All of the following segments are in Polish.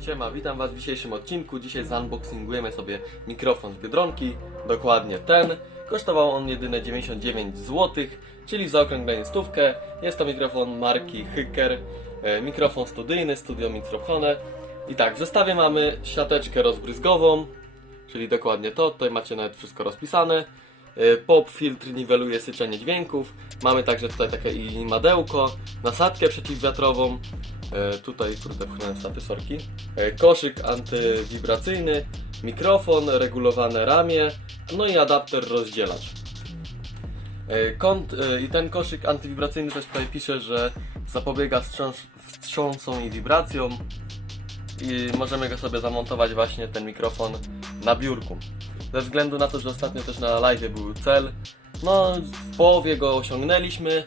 Siema, witam Was w dzisiejszym odcinku. Dzisiaj zunboxingujemy sobie mikrofon z Biedronki, dokładnie ten. Kosztował on jedyne 99 zł, czyli w zaokrągleniu stówkę. Jest to mikrofon marki Hyker, e, mikrofon studyjny, Studio Microphone. I tak, w zestawie mamy siateczkę rozbryzgową, czyli dokładnie to. Tutaj macie nawet wszystko rozpisane. E, Pop filtr niweluje syczenie dźwięków. Mamy także tutaj takie i madełko, nasadkę przeciwwiatrową. E, tutaj, kurde, pchnąłem staty, sorki. E, koszyk antywibracyjny, mikrofon, regulowane ramię, no i adapter rozdzielacz. E, Kąt, e, I ten koszyk antywibracyjny też tutaj pisze, że zapobiega wstrząs, wstrząsom i wibracjom i możemy go sobie zamontować właśnie ten mikrofon na biurku. Ze względu na to, że ostatnio też na live był cel, no w połowie go osiągnęliśmy,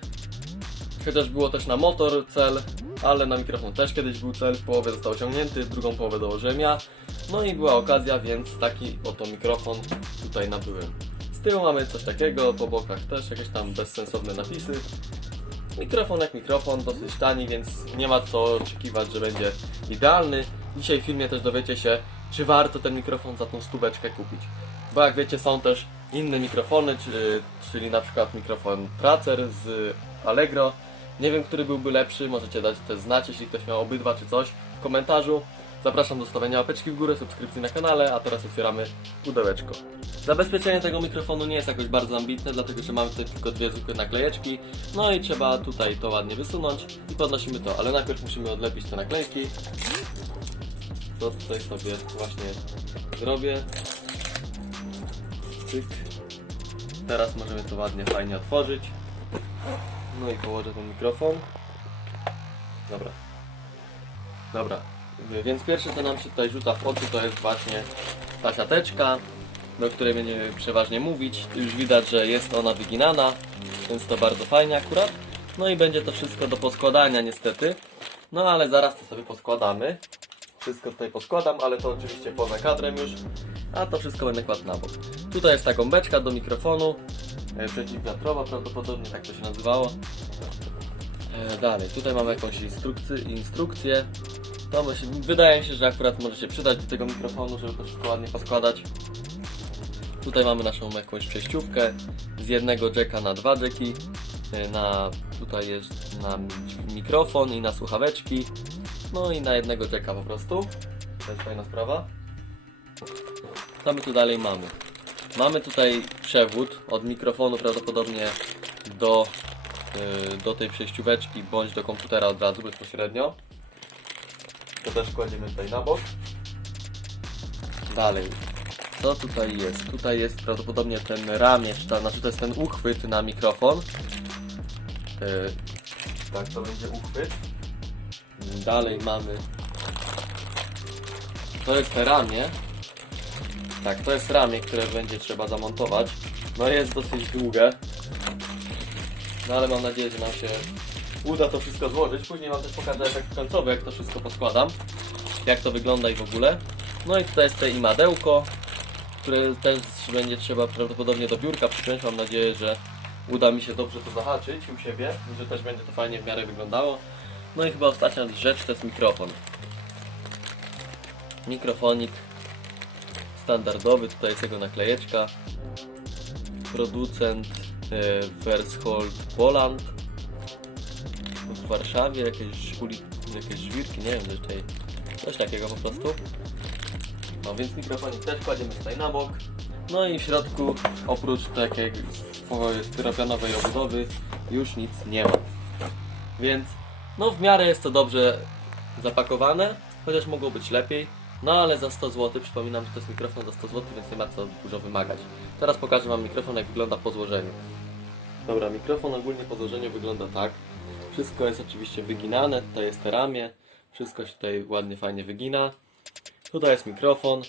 chociaż było też na motor cel, ale na mikrofon też kiedyś był cel, w połowie został osiągnięty, drugą połowę dołożyłem ja, no i była okazja, więc taki oto mikrofon tutaj nabyłem. Z tyłu mamy coś takiego, po bokach też jakieś tam bezsensowne napisy. Mikrofon jak mikrofon, dosyć tani, więc nie ma co oczekiwać, że będzie idealny. Dzisiaj w filmie też dowiecie się, czy warto ten mikrofon za tą stóweczkę kupić. Bo jak wiecie, są też inne mikrofony, czy, czyli na przykład mikrofon Pracer z Allegro. Nie wiem, który byłby lepszy, możecie dać też znać, jeśli ktoś miał obydwa czy coś w komentarzu. Zapraszam do stawiania łapeczki w górę, subskrypcji na kanale, a teraz otwieramy pudełeczko. Zabezpieczenie tego mikrofonu nie jest jakoś bardzo ambitne, dlatego że mamy tutaj tylko dwie zwykłe naklejeczki. No i trzeba tutaj to ładnie wysunąć i podnosimy to, ale najpierw musimy odlepić te naklejki. To tutaj sobie właśnie zrobię. Cyk. Teraz możemy to ładnie, fajnie otworzyć. No i położę ten mikrofon. Dobra. Dobra. Więc pierwsze co nam się tutaj rzuca w oczy to jest właśnie ta siateczka, do której będziemy przeważnie mówić. Już widać, że jest ona wyginana, więc to bardzo fajnie akurat. No i będzie to wszystko do poskładania niestety. No ale zaraz to sobie poskładamy. Wszystko tutaj poskładam, ale to oczywiście poza kadrem już. A to wszystko będę kładł na bok. Tutaj jest ta gąbeczka do mikrofonu. E, przeciwwiatrowa prawdopodobnie tak to się nazywało. E, dalej, tutaj mamy jakąś instrukcję, instrukcję. To myśl, wydaje mi się, że akurat może się przydać do tego mikrofonu, żeby to wszystko ładnie poskładać. Tutaj mamy naszą jakąś przejściówkę z jednego jacka na dwa jacki. E, Na, tutaj jest na mikrofon i na słuchaweczki. No i na jednego jacka po prostu. To jest fajna sprawa. Co my tu dalej mamy? Mamy tutaj przewód od mikrofonu prawdopodobnie do, yy, do tej przejścióweczki bądź do komputera od razu bezpośrednio. To też kładziemy tutaj na bok. Dalej. Co tutaj jest? Tutaj jest prawdopodobnie ten ramię, ta, znaczy to jest ten uchwyt na mikrofon. Yy, tak, to będzie uchwyt. Dalej mamy. To jest te ramię. Tak, to jest ramię, które będzie trzeba zamontować. No jest dosyć długie. No ale mam nadzieję, że nam się uda to wszystko złożyć. Później wam też pokażę efekt końcowy, jak to wszystko poskładam. Jak to wygląda i w ogóle. No i tutaj jest te imadełko, które też będzie trzeba prawdopodobnie do biurka przypiąć. Mam nadzieję, że uda mi się dobrze to zahaczyć u siebie że też będzie to fajnie w miarę wyglądało. No i chyba ostatnia rzecz to jest mikrofon. Mikrofonik standardowy, tutaj jest jego naklejeczka. Producent e, Vershold Poland w Warszawie, jakieś, uli, jakieś żwirki, nie wiem, coś, tutaj, coś takiego po prostu. No więc mikrofonik też kładziemy tutaj na bok. No i w środku oprócz takiej styropianowej obudowy już nic nie ma. Więc no w miarę jest to dobrze zapakowane, chociaż mogło być lepiej. No ale za 100 zł, przypominam, że to jest mikrofon za 100 zł, więc nie ma co dużo wymagać. Teraz pokażę Wam mikrofon, jak wygląda po złożeniu. Dobra, mikrofon ogólnie po złożeniu wygląda tak. Wszystko jest oczywiście wyginane, tutaj jest te ramię, wszystko się tutaj ładnie, fajnie wygina. Tutaj jest mikrofon,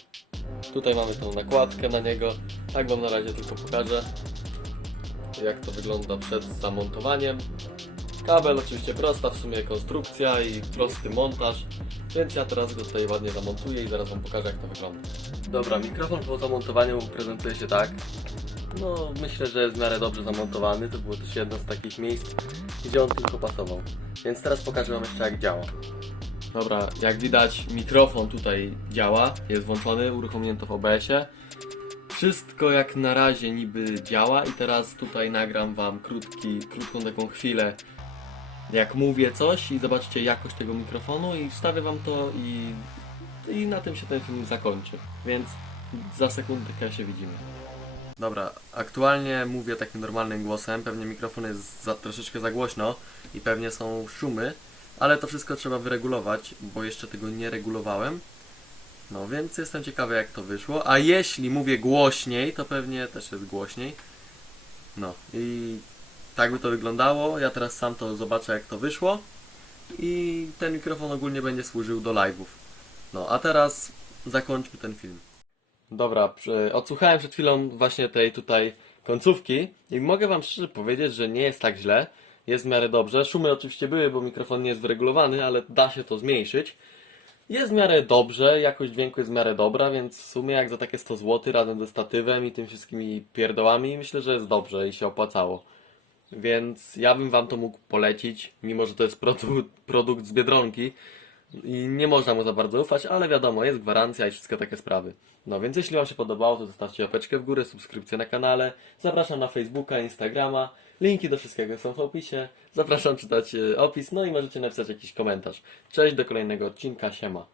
tutaj mamy tą nakładkę na niego. Tak Wam na razie tylko pokażę, jak to wygląda przed zamontowaniem. Kabel oczywiście prosta w sumie konstrukcja i prosty montaż, więc ja teraz go tutaj ładnie zamontuję i zaraz Wam pokażę jak to wygląda. Dobra, mikrofon po zamontowaniu prezentuje się tak. No, myślę, że jest w miarę dobrze zamontowany. To było też jedno z takich miejsc, gdzie on tylko pasował. Więc teraz pokażę Wam jeszcze jak działa. Dobra, jak widać mikrofon tutaj działa, jest włączony, uruchomnięto w OBS-ie. Wszystko jak na razie niby działa i teraz tutaj nagram wam krótki, krótką taką chwilę jak mówię coś i zobaczcie jakość tego mikrofonu i wstawię wam to i, i na tym się ten film zakończy. Więc za sekundkę się widzimy. Dobra, aktualnie mówię takim normalnym głosem, pewnie mikrofon jest za, troszeczkę za głośno i pewnie są szumy, ale to wszystko trzeba wyregulować, bo jeszcze tego nie regulowałem. No więc jestem ciekawy jak to wyszło, a jeśli mówię głośniej, to pewnie też jest głośniej. No i tak by to wyglądało, ja teraz sam to zobaczę jak to wyszło i ten mikrofon ogólnie będzie służył do live'ów. No a teraz zakończmy ten film. Dobra, odsłuchałem przed chwilą właśnie tej tutaj końcówki i mogę wam szczerze powiedzieć, że nie jest tak źle. Jest w miarę dobrze. Szumy oczywiście były, bo mikrofon nie jest wyregulowany, ale da się to zmniejszyć. Jest w miarę dobrze, jakość dźwięku jest w miarę dobra, więc w sumie jak za takie 100 zł razem ze statywem i tym wszystkimi pierdołami, myślę, że jest dobrze i się opłacało. Więc ja bym wam to mógł polecić, mimo że to jest produ- produkt z Biedronki i nie można mu za bardzo ufać, ale wiadomo, jest gwarancja i wszystkie takie sprawy. No więc jeśli wam się podobało, to zostawcie łapeczkę w górę, subskrypcję na kanale. Zapraszam na Facebooka, Instagrama. Linki do wszystkiego są w opisie. Zapraszam czytać e, opis, no i możecie napisać jakiś komentarz. Cześć, do kolejnego odcinka, siema.